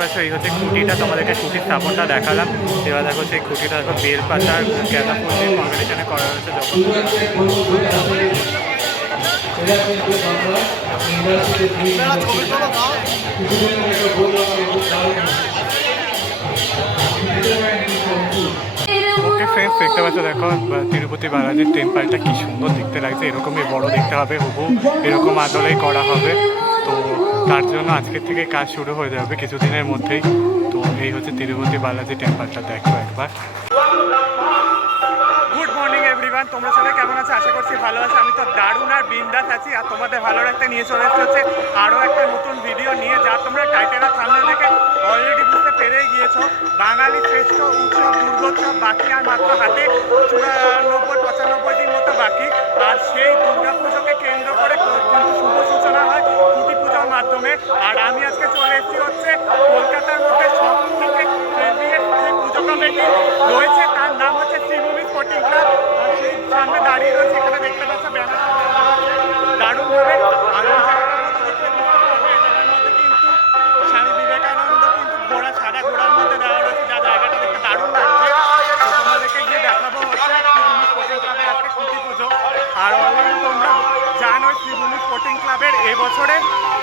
পাচ্ছ, এই হচ্ছে খুঁটিটা, তোমাদেরকে খুঁটির স্থাপনটা দেখালাম। এবার দেখো সেই খুঁটিটা, দেখো বেল পাতার গাঁদা ফুল দিয়ে কম্বিনেশনে করা হয়েছে দেখতে পাচ্ছ, দেখো তিরুপতি বালাজির টেম্পলটা কি সুন্দর দেখতে লাগছে। এরকমই বড় দেখতে হবে হুবু এরকম আদলেই করা হবে। তার জন্য আজকের থেকে কাজ শুরু হয়ে যাবে কিছুদিনের মধ্যেই। তো এই হচ্ছে তিরুপতি বালাজি টেম্পলটা দেখো একবার। গুড মর্নিং এভরিওয়ান তোমরা সবাই কেমন আছো? আশা করছি ভালো আছো। আমি তো দারুণ আর বিন্দাস আছি। আর তোমাদের ভালো রাখতে নিয়ে চলে এসেছে আরও একটা নতুন ভিডিও নিয়ে, যা তোমরা টাইটেল সামনে দেখে অলরেডি বুঝতে পেরেই গিয়েছো। বাঙালি শ্রেষ্ঠ উৎসব, দুর্গোৎসব বাকি আর মাত্র হাতে চুরানব্বই, পঁচানব্বই দিন মতো বাকি। আর সেই দুর্গা পুজোকে কেন্দ্র করে কিন্তু শুভ সূচনা হয় খুঁটি পুজোর মাধ্যমে। আর আমি আজকে চলে এসেছি হচ্ছে কলকাতার মধ্যে সব থেকে পুজো কমিটি রয়েছে, তার নাম হচ্ছে শ্রীভূমি স্পোর্টিং ক্লাব সেই সামনে দাঁড়িয়ে রয়েছে, এখানে দেখতে পাচ্ছ ব্যানার। দারুণভাবে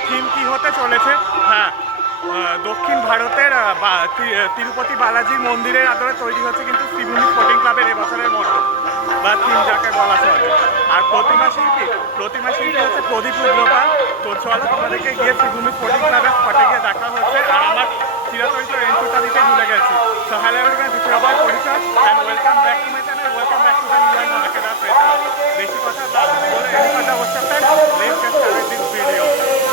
থিম কি হতে চলেছে। হ্যাঁ দক্ষিণ ভারতের তিরুপতি বালাজি মন্দিরের আদরে তৈরি হচ্ছে কিন্তু শ্রীভূমি স্পোর্টিং ক্লাবের এবছরের মতো বা থিম যাকে বলা চলে। আর প্রতিমা শিল্পী প্রতিমা শিল্পী হচ্ছে প্রদীপ রুদ্রপাল তো চলো তোমাদেরকে গিয়ে শ্রীভূমি স্পোর্টিং ক্লাবের স্পটে গিয়ে দেখা হচ্ছে। আর আমার চিরাচরিত এন্ট্রিটা দিতে ভুলে গেছি। So hello everyone this is আবার পরিচয় and welcome back to my channel welcome back to the new market বেশি কথা না বলে এনি কথা বলতে let's get started this video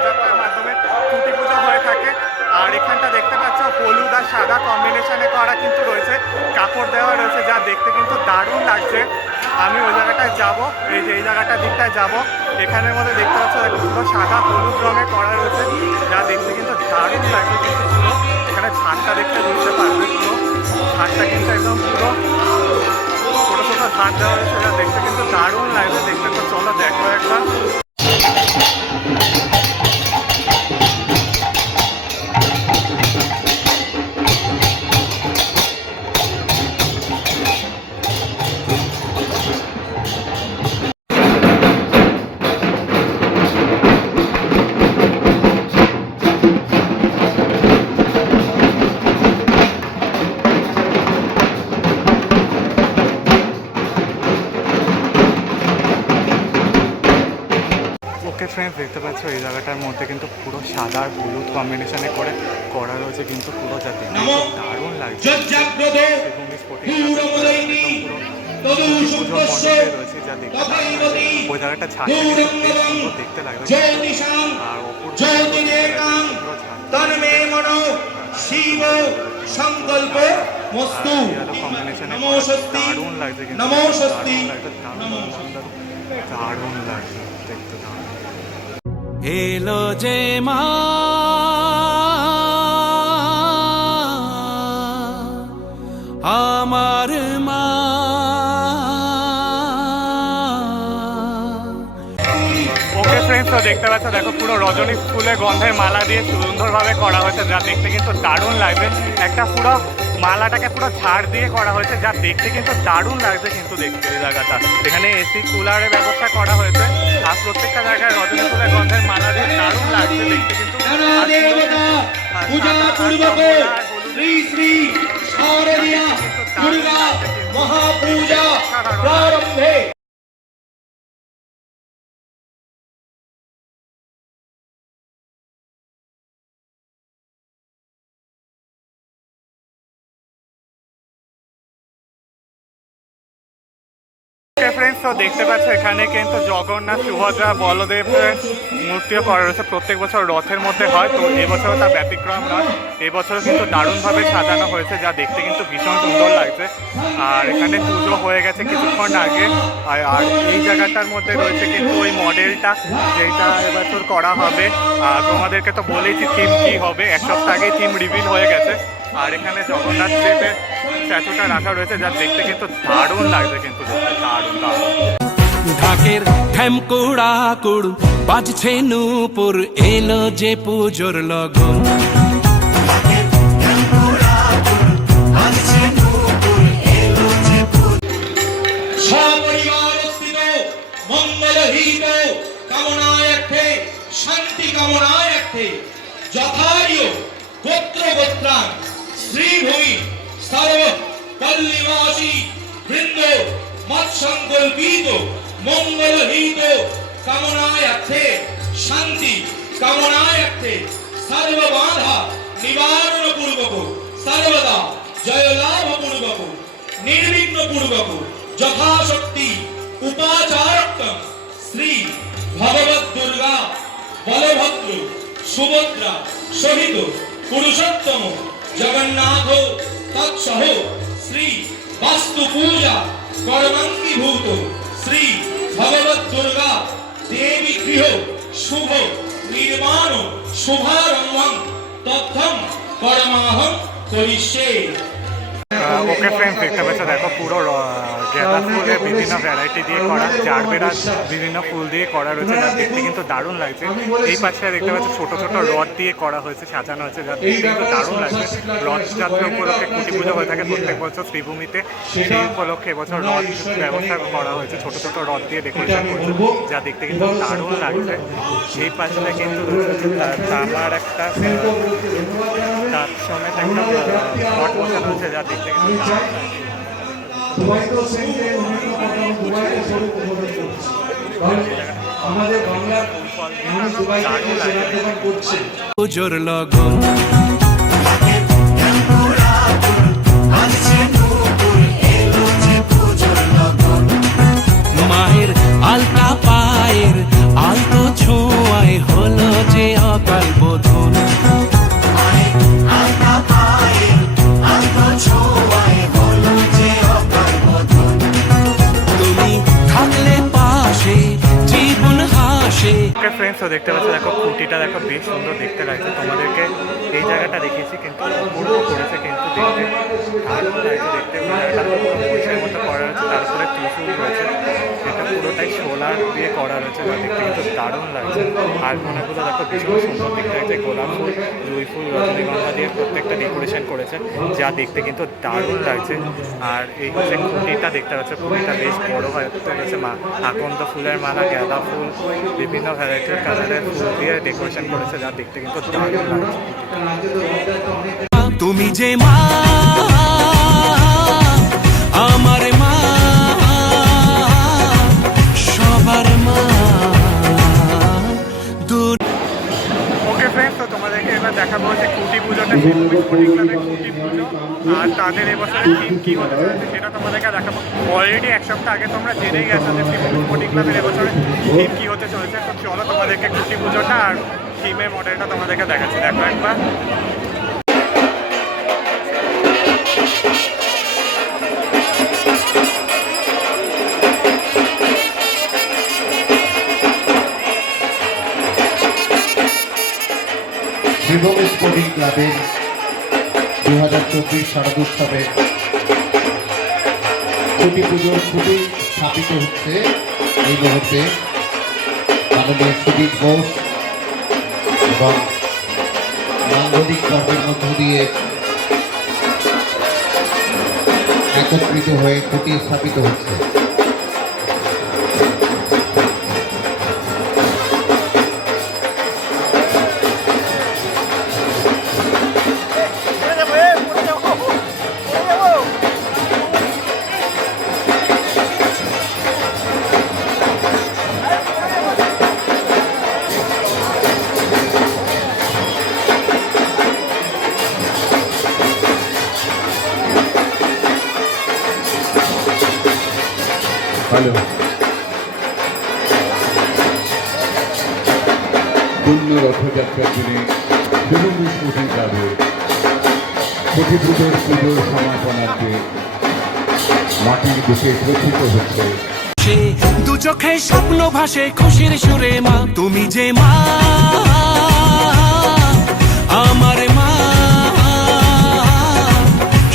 রথযাত্রার মাধ্যমে খুঁটি পুজো হয়ে থাকে। আর এখানটা দেখতে পাচ্ছ, হলুদ আর সাদা কম্বিনেশনে করা কিন্তু রয়েছে। কাপড় দেওয়া রয়েছে, যা দেখতে কিন্তু দারুণ লাগছে। আমি ওই জায়গাটায় যাব, এই যে এই জায়গাটার দিকটায় যাব। এখানের মধ্যে দেখতে পাচ্ছ পুরো সাদা হলুদ রঙে করা রয়েছে, যা দেখতে কিন্তু দারুণ লাগছে কিন্তু পুরো। এখানে ছাদটা দেখতে বুঝতে পারবে পুরো। ছাদটা কিন্তু একদম পুরো ছোটো ছোটো ছাদ দেওয়া রয়েছে, যা দেখতে কিন্তু দারুণ লাগছে। দেখতে তো চলো, দেখো একবার। ফ্রেন্ডস দেখতে পাচ্ছ এই জায়গাটার মধ্যে কিন্তু পুরো সাদা আর হলুদ কম্বিনেশনে করে করা রয়েছে কিন্তু পুরো যাতে দারুণ লাগছে। দারুণ লাগছে। ওই জায়গাটা ছাদটা কিন্তু বেশ সুন্দর দেখতে লাগবে জ্যোতিষাং আর অপূর্ব জ্যোতিরেকাং পুরো ছাদটা। তন্মে মনো শিব সংকল্প মস্তু। নমো স্বস্তি লাগছে কিন্তু। নমো স্বস্তি। লাগছে, নমো দারুণ লাগছে দেখতে দারুণ এলো যে মা। আমার মা। ওকে ফ্রেন্ডস তো দেখতে পাচ্ছ, দেখো পুরো রজনী ফুলের গন্ধের মালা দিয়ে সুন্দরভাবে করা হয়েছে। যা দেখতে কিন্তু দারুণ লাগবে। একটা পুরো মালাটাকে পুরো ছাড় দিয়ে করা হয়েছে। যা দেখতে কিন্তু দারুণ লাগছে কিন্তু দেখতে এই জায়গাটা। এখানে এসি কুলারের ব্যবস্থা করা হয়েছে। আর প্রত্যেকটা জায়গায় রজনী ফুলের গন্ধের মালা দিয়ে দারুণ লাগছে দেখতে কিন্তু। শ্রী শ্রী শারদীয়া দুর্গা মহাপূজা প্রারম্ভে। ফ্রেন্ডস তো দেখতে পাচ্ছ, এখানে কিন্তু জগন্নাথ, সুভদ্রা বলদেবের মূর্তিও করা রয়েছে। প্রত্যেক বছর রথের মধ্যে হয়, তো এবছরও তার ব্যতিক্রম নয়। এবছরও কিন্তু দারুণভাবে সাজানো হয়েছে, যা দেখতে কিন্তু ভীষণ সুন্দর লাগছে। আর এখানে পুজো হয়ে গেছে কিছুক্ষণ আগে। আর এই জায়গাটার মধ্যে রয়েছে কিন্তু ওই মডেলটা, যেটা এবছর করা হবে। আর তোমাদেরকে তো বলেইছি থিম কী হবে? এক সপ্তাহ আগেই থিম রিভিল হয়ে গেছে। আর এখানে জগন্নাথ দেবের স্ট্যাচুটা রাখা রয়েছে যা দেখতে কিন্তু দারুণ লাগছে কিন্তু দারুণ দারুণ। ঢাকের ঠ্যামকুড়া কুড় বাজছে নূপুর এলো যে পুজোর লগন। শান্তি যথার্য গোত্র গোত্রাং শ্রীভূমি। সর্ব। পল্লীবাসী বৃন্দ মৎসংকল্পিত মঙ্গলহিত কামনায়ার্থে শান্তি কামনায়ার্থে সর্ববাধা নিবারণ পূর্বক সর্বদা জয়লাভ পূর্বক নির্বিঘ্ন পূর্বক যথাশক্তি উপাচারক্তম শ্রী ভগবত দুর্গা, বলভদ্র, সুভদ্রা, সহিত পুরুষোত্তম, জগন্নাথ তৎসহ শ্রী বাস্তু পূজা কর্মাঙ্গীভূত শ্রী ভগবত দুর্গা দেবী গৃহ শুভ নির্মাণ শুভারম্ভং তথ্যম পরমাহম করিষ্যে। ওকে ফ্রেন্ডস দেখতে পাচ্ছ দেখো পুরো গেঁদা ফুলে বিভিন্ন ভ্যারাইটি দিয়ে করা চারবেরা বিভিন্ন ফুল দিয়ে করা রয়েছে, যা দেখতে কিন্তু দারুণ লাগছে। এই পাশে দেখতে পাচ্ছ ছোট ছোট রথ দিয়ে করা হয়েছে, সাজানো হয়েছে, যা দেখতে কিন্তু দারুণ লাগছে। রথযাত্রা উপলক্ষে কুটি পুজো হয়ে থাকে প্রত্যেক বছর শ্রীভূমিতে। সেই উপলক্ষে এবছর রথ ব্যবস্থা করা হয়েছে, ছোট ছোট রথ দিয়ে ডেকোরেশন করেছে, যা দেখতে কিন্তু দারুণ লাগছে। এই পাশে কিন্তু তামার একটা তার সমেত একটা ঘট বসানো হয়েছে যা দেখতে আমাদের বাংলার মানুষ দুবাই করছে। লাগছে তোমাদেরকে এই জায়গাটা দেখেছি কিন্তু পুরো করেছে, কিন্তু দেখতে দারুণ লাগছে দেখতে। পয়সার মতো করা রয়েছে তারপরে ত্রিশুল রয়েছে। এটা পুরোটাই সোলার দিয়ে করা রয়েছে যা দেখতে কিন্তু দারুণ লাগছে। আর কোনাগুলো দেখো, ভীষণ সুন্দর দেখতে লাগছে, গোলাপ ফুল, জুই ফুল, রজনীগন্ধা দিয়ে প্রত্যেকটা ডেকোরেশন করেছে, যা দেখতে কিন্তু দারুণ লাগছে। আর এই হচ্ছে খুঁটিটা দেখতে পাচ্ছ, খুঁটিটা বেশ বড় হয়ে রয়েছে মা, আকন্দ ফুলের মালা, গাঁদা ফুল, বিভিন্ন ভ্যারাইটির কালারের ফুল দিয়ে ডেকোরেশন করেছে, যা দেখতে কিন্তু দারুণ লাগছে। তুমি যে মা আমার মা সবার মা। দূর ওকে ফ্রেন্ডস তো তোমাদেরকে এবার দেখাবো হচ্ছে কুটি পুজোটা শিল্পী কুটি ক্লাবের কুটি পুজো। আর তাদের এবছর থিম কী হতে চলেছে সেটা তোমাদেরকে দেখাবো। অলরেডি এক সপ্তাহ আগে তোমরা জেনেই গেছো যে কুটি ক্লাবের এবছরে থিম কী হতে চলেছে। তো চলো তোমাদেরকে কুটি পুজোটা আর থিমের মডেলটা তোমাদেরকে দেখাচ্ছি। দেখো একবার। শিবম স্পোর্টিং ক্লাবের দু হাজার চব্বিশ শারদোৎসবে ছুটি পুজোর ছুটি স্থাপিত হচ্ছে এই মুহূর্তে। মাননীয় সুদীপ ঘোষ এবং নাগরিক কর্মের মধ্য দিয়ে একত্রিত হয়ে খুঁটি স্থাপিত হচ্ছে। স্মৃতি ক্লাবে কোটি পুজোর মাটির হচ্ছে। দু চোখে স্বপ্ন ভাসে খুশির সুরে মা, তুমি যে মা, আমার মা,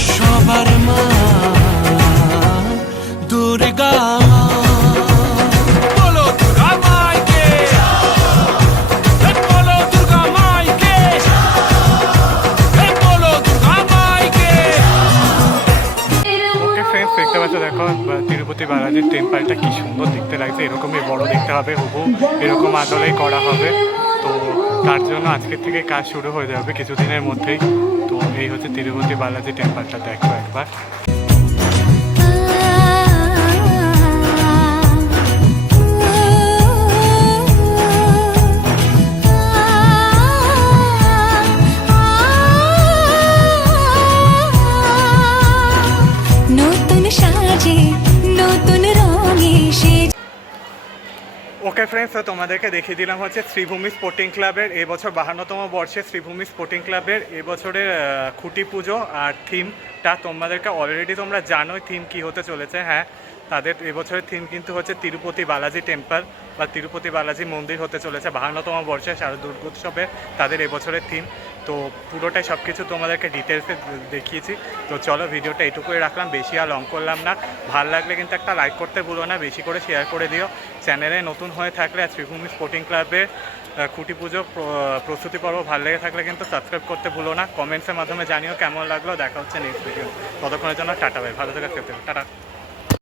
সবার মা। দুর্গা তিরুপতি বালাজির টেম্পলটা কি সুন্দর দেখতে লাগছে। এরকমই বড় দেখতে হবে হুবু এরকম আদলেই করা হবে। তো তার জন্য আজকের থেকে কাজ শুরু হয়ে যাবে কিছুদিনের মধ্যেই। তো এই হচ্ছে তিরুপতি বালাজি টেম্পলটা, দেখো একবার। ওকে ফ্রেন্ডস তোমাদেরকে দেখিয়ে দিলাম হচ্ছে শ্রীভূমি স্পোর্টিং ক্লাবের এবছর বাহান্নতম বর্ষে শ্রীভূমি স্পোর্টিং ক্লাবের এবছরের বছরের খুঁটি পুজো আর থিমটা তোমাদেরকে অলরেডি তোমরা জানোই থিম কি হতে চলেছে হ্যাঁ? তাদের এবছরের থিম কিন্তু হচ্ছে তিরুপতি বালাজি টেম্পল বা তিরুপতি বালাজি মন্দির হতে চলেছে বাহান্নতম বর্ষে শারদ দুর্গোৎসবে তাদের এবছরের থিম তো পুরোটাই সব কিছু তোমাদেরকে ডিটেলসে দেখিয়েছি। তো চলো ভিডিওটা এটুকুই রাখলাম, বেশি আর লং করলাম না। ভালো লাগলে কিন্তু একটা লাইক করতে ভুলো না, বেশি করে শেয়ার করে দিও। চ্যানেলে নতুন হয়ে থাকলে আর শ্রীভূমি স্পোর্টিং ক্লাবের খুঁটি পুজো প্রস্তুতি পর্ব ভালো লেগে থাকলে কিন্তু সাবস্ক্রাইব করতে ভুলো না। কমেন্টসের মাধ্যমে জানিও কেমন লাগল। দেখা হচ্ছে নেক্সট ভিডিও ততক্ষণের জন্য টাটা ভাই, ভালো থেকে। টাটা।